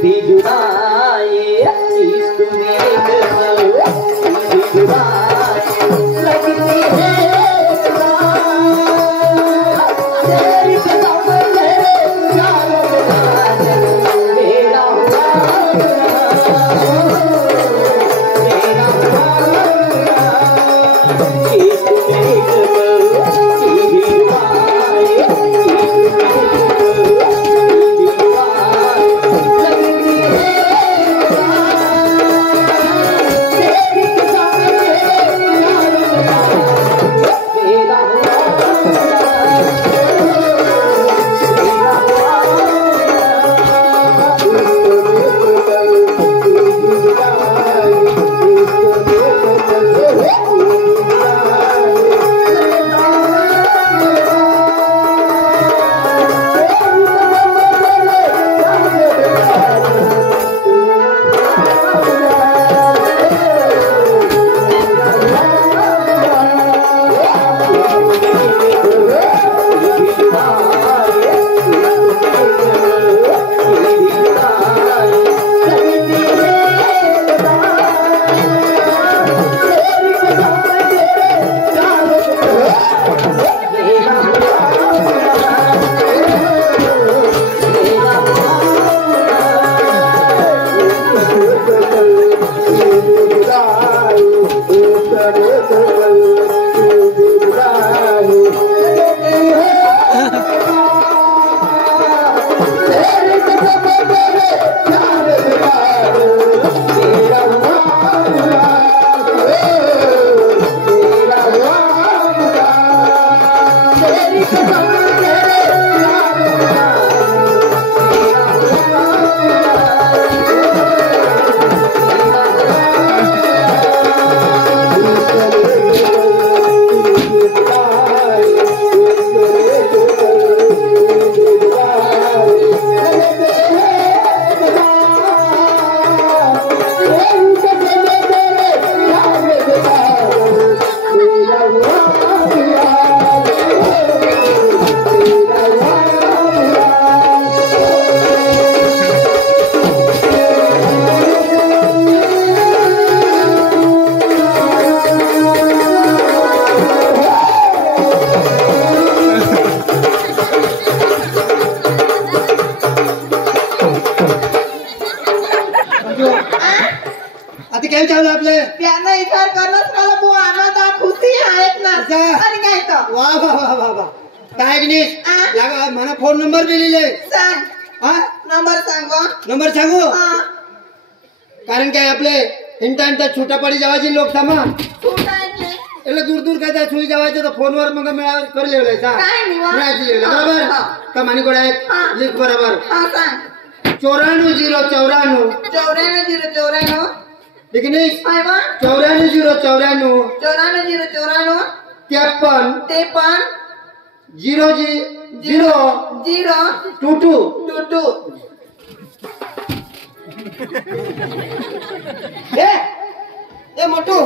सीधी जुदाई इश्क में सीधी जुदाई लगती है तेरी कसम मेरे यारों मेरा फोन नंबर भी लिहिले सांग नंबर सांगू कारण काय आपले इंटरनेट छोटा पडी जावाची लोक सामा એટલે दूर दूर काय सुई जावायचं तर फोनवर मग मिळा कर लेवलाय सा बरोबर का मानी कोड आहे लिख बरोबर 94 बिगिनिंग 94 0 22 ए मोटू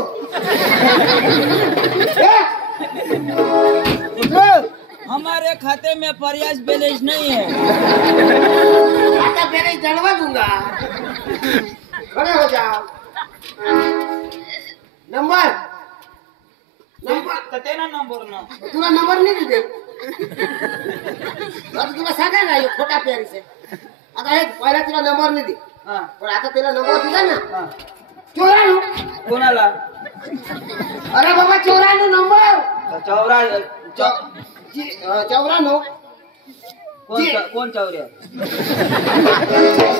हमारे खाते में प्रयास बैलेंस नहीं है। आता बैलेंस डलवा दूंगा। खड़े हो जाओ। नंबर तेरा नंबर ना तुला नंबर नहीं दे तुला सांगा ना खोटा प्यारी से आता हे पहिला तुला नंबर नाही दे पण आता त्याला नंबर दिला ना 94 कोणाला अरे बाबा 94 नंबर 94 कोण चौऱ्या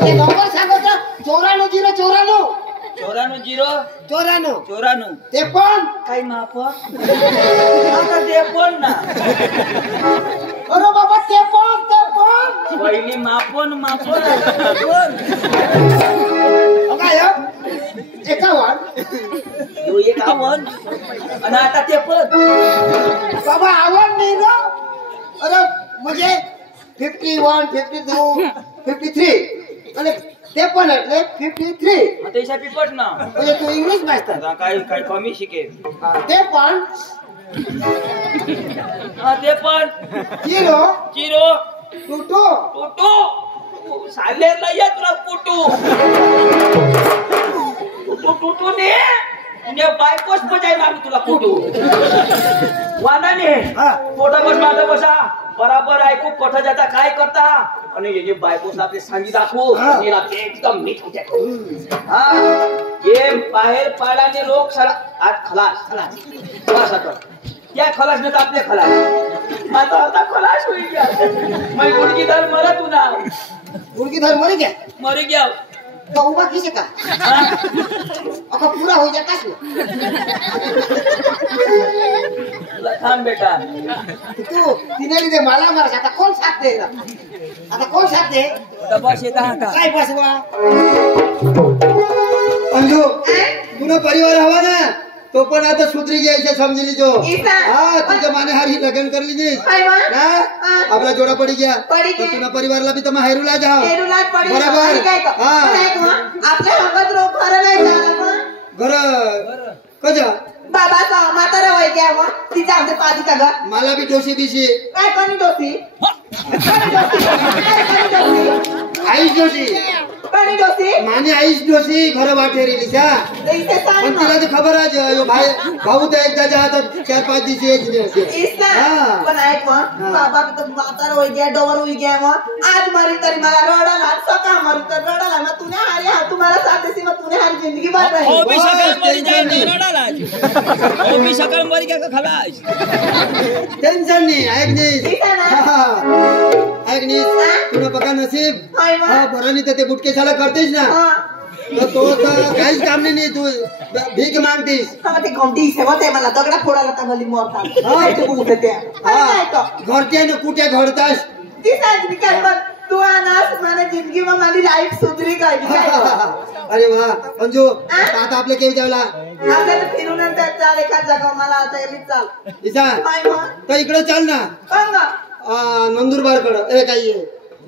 ते नंबर सांगतो 94 ते पण काही माफ आता ते पण ना अरे बाबा ते पण पहिली मापन काय 51 आणि आता ते पण बाबा आवड नाही ना अरे म्हणजे 51 52 53 आणि ते पण એટલે 53 आता हिशा पिपट ना म्हणजे तू इंग्लिश मास्टर काय कमी शिके ते पण ते पण 0 2 2 2 कुटू साले नाही तुला कुटू कुटू ने बायकोच बजाय ना तुला कुटू वादाने पोटा बस माझा बसा बराबर ऐकू कोठा जाता काय करता आणि ये बायकोला आपले सांगी दाखवू याला एकदम नीट होते हा ये बाहेर पाडाने लोक सारा आज खलास आता क्या खलास नाही तर आपले खलास माझा आता खलास होई गया मैं गुडगी धर मरा तू ना गुडगी धर मरी गया तो उभा किसे का आता पूरा हो जाता थांब बेटा तू तिने दे मला मारा आता कोण साथ दे आता कोण साथ दे बस येता आता काय बसवा अंजू तुला परिवार हवा ना तो पण आता सुधरी घ्यायचे समजली जो हा तुझ्या माने हार ही लग्न कर लीजिए ना आपला जोडा पडी गया तो तुला परिवारला भी तुम्हा हेरूला जाओ बरोबर हा आपल्या हंगत रोग घर नाही जाणार घर कजा बाबाचा म्हातारा वय घ्या मग तिच्या आमच्या पादी का ग मला बी डोशी दिशी काय कोणी डोसी आईश डोशी कोणी डोसी माने आईश डोशी घर वाटेरी लिसा पण तिला तर खबर आहे यो भाई भाऊ तर एकदा जात 4-5 दिवस येत नाही पण ऐक मग बाबा तर म्हातारा वय घ्या डोवर होई घ्या मग आज मरी तरी मला रडाला सका मरी तर रडाला ना तुने हारी हा तुम्हाला साथ देसी मग तुने हारी जिंदगी भर रही ओ भी सकल मरी जाए रडाला ओ भी सकल मरी गया का खलास टेंशन नहीं ऐक नहीं तुला बघा नसीब हा बरं नाही तर ते बुटके साला करतेस ना तो काहीच काम नाही तू भीक मागतीस ते गमती सेवा ते मला दगडा फोडायला तर भली मोरतात घरच्या ना कुठे घडतास ती सांगली काय मग तू अनास मला जिंदगी में माझी लाईफ सुधरी काय अरे वाह अंजू आता आपल्या केव्हा जावला आपल्याला फिरून चाल एखाद जागा मला आता एवढी चाल इसा तर इकडे चाल ना नंदुरबार कडे ए काही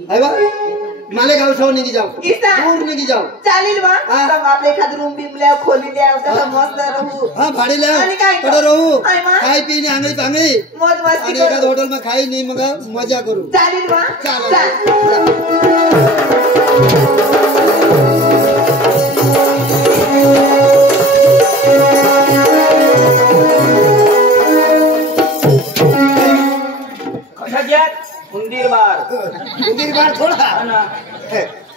आहे बा मालेगाव सौ निघी जाऊ दूर निघी जाऊ चालेल बा आपले एखाद रूम बिमल्या खोली द्या मस्त राहू हा भाडे कडे राहू खाई पिणे आंगळी पांगळी मौज मस्ती आणि एखाद हॉटेल में खाई नाही मग मजा करू चालेल बा उंदीर बार थोडा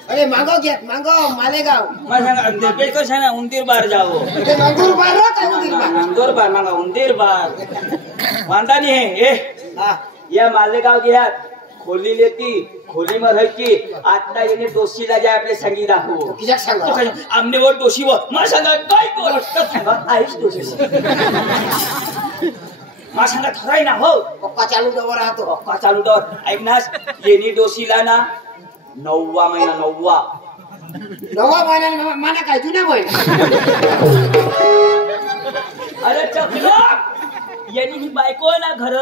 अरे मागो मालेगाव ना उंदीर बार जाओ नंदुरबार मांगा उंदीर बार वांदा नहीं है या मालेगाव घ्या खोली लेती खोली में राहायची आता येणे डोशीला जाय आपले संगी दाखवू आमने वर डोशी वर मा सांगा काय गोष्ट सांगा आईच डोशी मा सांगा खराय ना हो पप्पा चालू डोवर राहतो पप्पा चालू डोवर ऐकनास येणी डोशीला ना 9वा महिना 9वा महिना माना काय जुना महिना अरे चक्र येणी ही बायको ना घर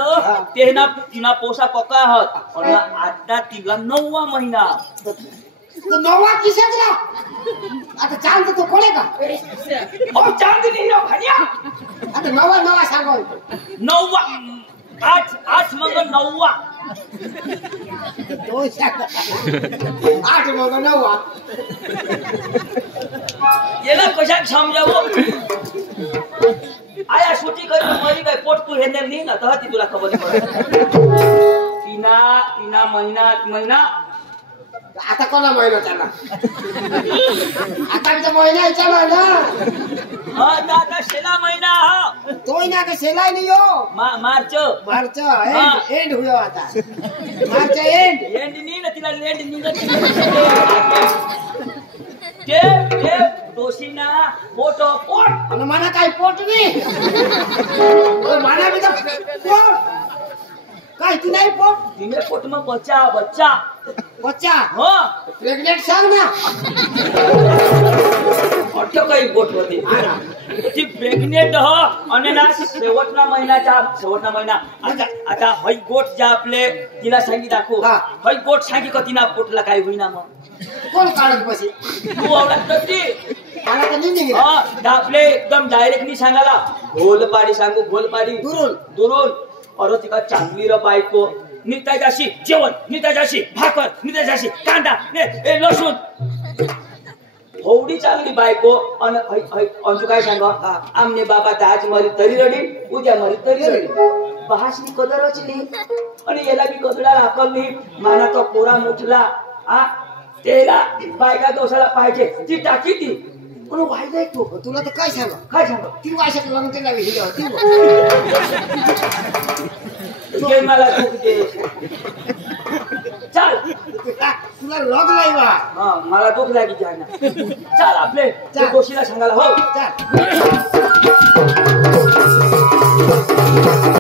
ते ना तिना पोसा पका आहात आणि आता तिला 9वा महिना तो 9वा किशातला आता चांद तो कोले का ओ चांद नाही नो खनिया आता 9वा सांगो 9वा 8 मग 9वा 8 मग 9वा येला कशा समजावो आया सुटी करी मरी काय पोट तू हे नाही ना तर ती तुला खबर पडत तीना महिना आता कोणा महिना त्याला आता महिना याचा महिना आता शेला महिना हा तोय ना आता शेला नाही हो मार्च एंड हुयो आता मार्च एंड नाही ना तिला लेंड निघत ते दोषीना मोठो पोट आणि मला काय पोट नाही मला बी पोट काय ती नाही पोट तिने पोट में बच्चा हो प्रेग्नेंट सांग ना अटक काही पोट होते ती प्रेग्नेंट हो आणि ना शेवटना महिना आता हई गोट जा आपले तिला सांगी दाखव हई गोट सांगी का तिना पोटला काय होईना मग कोण काढत बसे तू आवडत नसती मला तर नाही आपले एकदम डायरेक्ट नाही सांगाला घोलपाडी सांगू घोलपाडी दुरून और तिका चांगली र बायको निताजाशी जेवण, निताजाशी भाकर, निताजाशी कांदा, लसूण. होवडी चांगली बायको अंजू काय सांगा आमने बाबा तर आज मरी तरी रडी, उद्या मरी तरी रडी. भाषणी कदरच नाही आणि याला बी कदडा अकल नाही. माना तो पोरा मोठला त्याला बायका दोसाला पाहिजे ती टाकी ती पण वाईट तू. तुला तर काय सांगा काय सांग ती वाशात लावून त्याला घे मला तू दे. चाल तुला लॉग नाही वा. हा मला दुख लागी जाणार. चाल आपले गोशीला सांगायला हो. चाल